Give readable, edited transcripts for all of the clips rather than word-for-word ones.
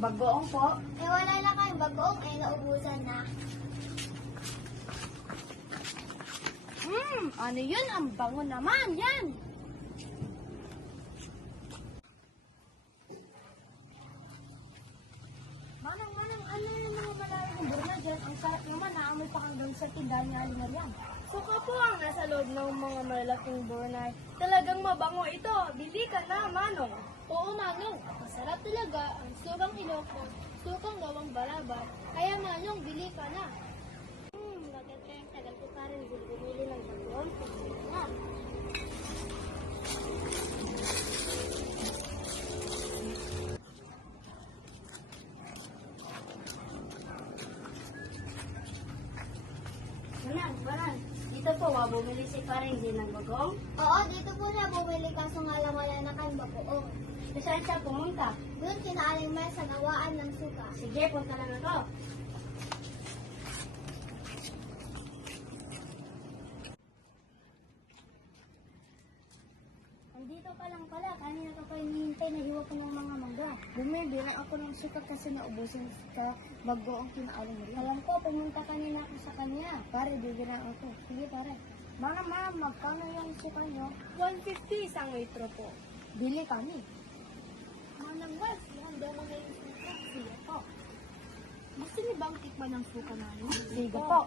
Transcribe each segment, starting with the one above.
Bagoong po. Wala na kayong bagoong, naubusan na. Ano yun? Ang bango naman. Yan. Manang, ano yung mga malayang burna dyan? Ang sarap naman, naamoy pa hanggang sa tindahan ni Aling Marian. Suka po ang nasa loob ng mga malalaking burnay. Talagang mabango ito. Bili ka na, Manong. Oo, Manong. Masarap talaga ang sukang Ilocos, sukang gawang barabar. Kaya Manong, bili ka na. Bakit kaya tagal ko pa rin bumili ng bagoong? Na. Banan. Dito po, bumili si Karing din ng bagoong. Oo, dito po siya bumili kaso nga lang wala na kayong bagoong. Saan siya pumunta? Doon kinaaling may sa nawaan ng suka. Sige, punta lang ako. Andito ka lang pala. Kanina ka pa hinihintay. Nahiwa ko ng mga mangga. Bumili lang ako ng suka kasi naubusin ka bago ang kinaalam mo. Alam ko, pumunta kanina ako sa kanya. Pare, bibigyan ako. Sige, pare. Mama, magkano yung suka nyo? 150 isang litro po. Bili kami. Manang Wes, handa mo na yung suka. Sige po. Gusto niyo bang tikman ng suka namin? Sige po.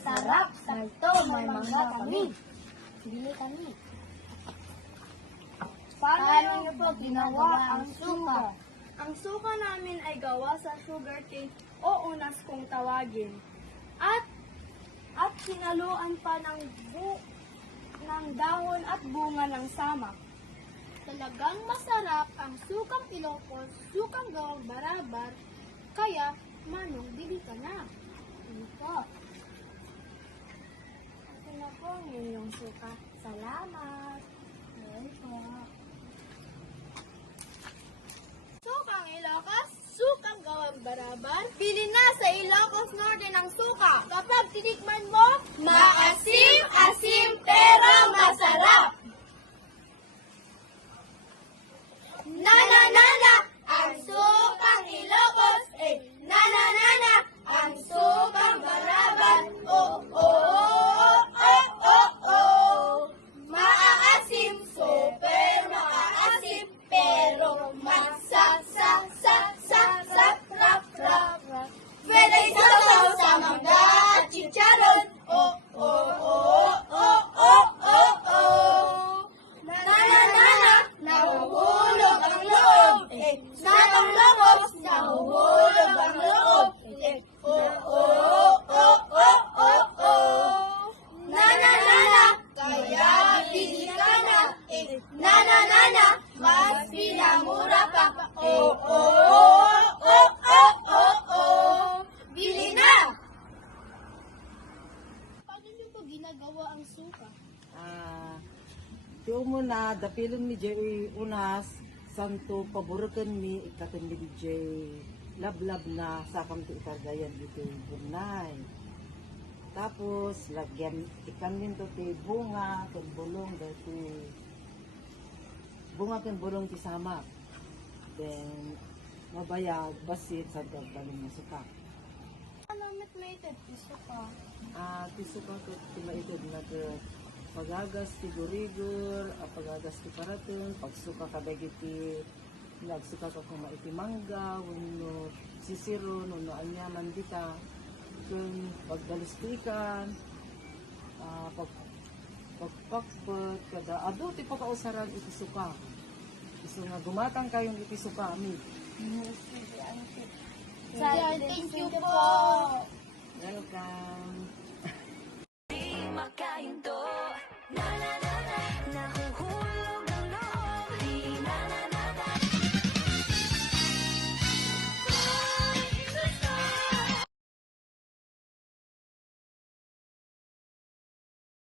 Sarap! Sakto! May mangga kami. Bili kami. Paano niyo po ginawa ang suka? Ang suka namin ay gawa sa sugarcane o unas kung tawagin. At sinaluan pa ng dahon at bunga ng samak. Talagang masarap ang sukang Ilocos, sukang gawang barabar. Kaya, Manong, bili ka na. Ano po? Ito na po ang inyong suka. Salamat. Well po. Sukang Ilocos, sukang gawang barabar. Bili na sa Ilocos Norte ng suka. Kapag tinikman mo, maasim-asim pero masarap. Nananana, ang sukang Ilocos, nananana, ang sukang barabar. Oh, oh, oh, oh, oh, oh. Maaasim, super maaasim, pero rap. Pwede isasaw sa mangga at chicharon. Oh, oh, oh, oh, oh, oh, oh. Nananana, nahuhulog ang loob. Sa panglongos, nahuhulog ang loob. Oh, oh, oh, oh, oh, oh. Nananana, kaya bili ka na. Nananana, mas pinamura pa. Oh, oh, oh, oh, oh, oh, oh. Bili na! Paano niyo po ginagawa ang suka? Ti umuna, dapilon mi jay unas, santo paborakan mi ikatan mi jay lablab na sakam ti ikargayan dito burnay. Tapos, lagyan, ikan min to ti bunga, ken bulong, dati bunga ken bulong ti samak. Then, mabayag, basit, sa dagdaling na suka. Alamit na ito. Suka. Ti suka ko, ti maitid na to, pagagas ti gurigur, pagagas ti karatun, pagsuka ka dagiti, nagsuka ka kuma iti mangga, wano sisiro, wano anyaman dita, kung pagdalustikan, pagpakpot, kada ado ti pakausaran iti suka. So nga gumatang kayong iti suka, ami. Sige, Thank you po.